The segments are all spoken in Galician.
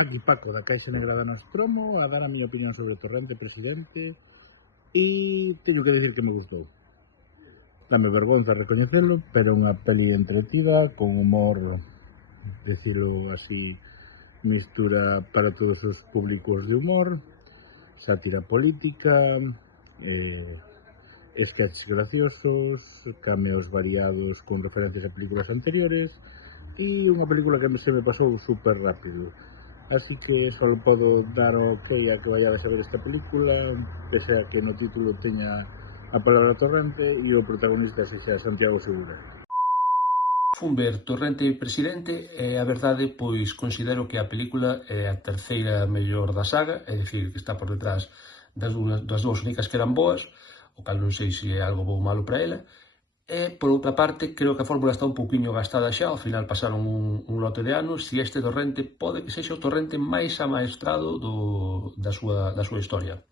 Aquí Paco da Caixa Negra da Nostromo a dar a miña opinión sobre Torrente Presidente e teño que dicir que me gustou. Dame vergonza recoñecelo, pero unha peli entretida, con humor, decirlo así, mistura para todos os públicos de humor, sátira política, sketches graciosos, cameos variados con referencias a películas anteriores e unha película que se me pasou super rápido. Así que só podo dar ok a que vayades a ver esta película, pese a que no título teña a palabra Torrente e o protagonista sexa Santiago Segura. Fun ver Torrente Presidente e a verdade, pois considero que a película é a terceira mellor da saga, é dicir, que está por detrás das dúas únicas que eran boas, o cal non sei se é algo bo ou malo para ela. E, por outra parte, creo que a fórmula está un pouquiño gastada xa, ao final pasaron un lote de anos, e este Torrente pode que sexa o Torrente máis amaestrado da súa historia.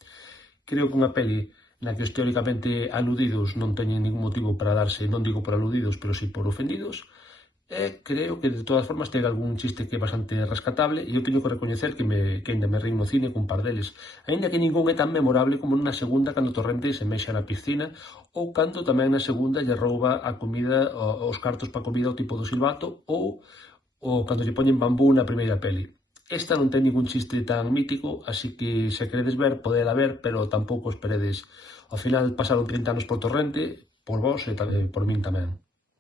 Creo que unha peli na que os teóricamente aludidos non teñen ningún motivo para darse, non digo por aludidos, pero si por ofendidos, e creo que de todas formas ten algún chiste que é bastante rescatable e eu teño que recoñecer que ainda me rín no cine cun par deles, aínda que ningún é tan memorable como na segunda cando Torrente se mexa na piscina ou cando tamén na segunda lle rouba a comida, os cartos para comida ao tipo do silbato ou cando lle poñen bambú na primeira peli. Esta non ten ningún chiste tan mítico, así que se queredes ver, podela ver, pero tampouco esperedes. Ao final pasaron 30 anos por Torrente, por vos e por min tamén.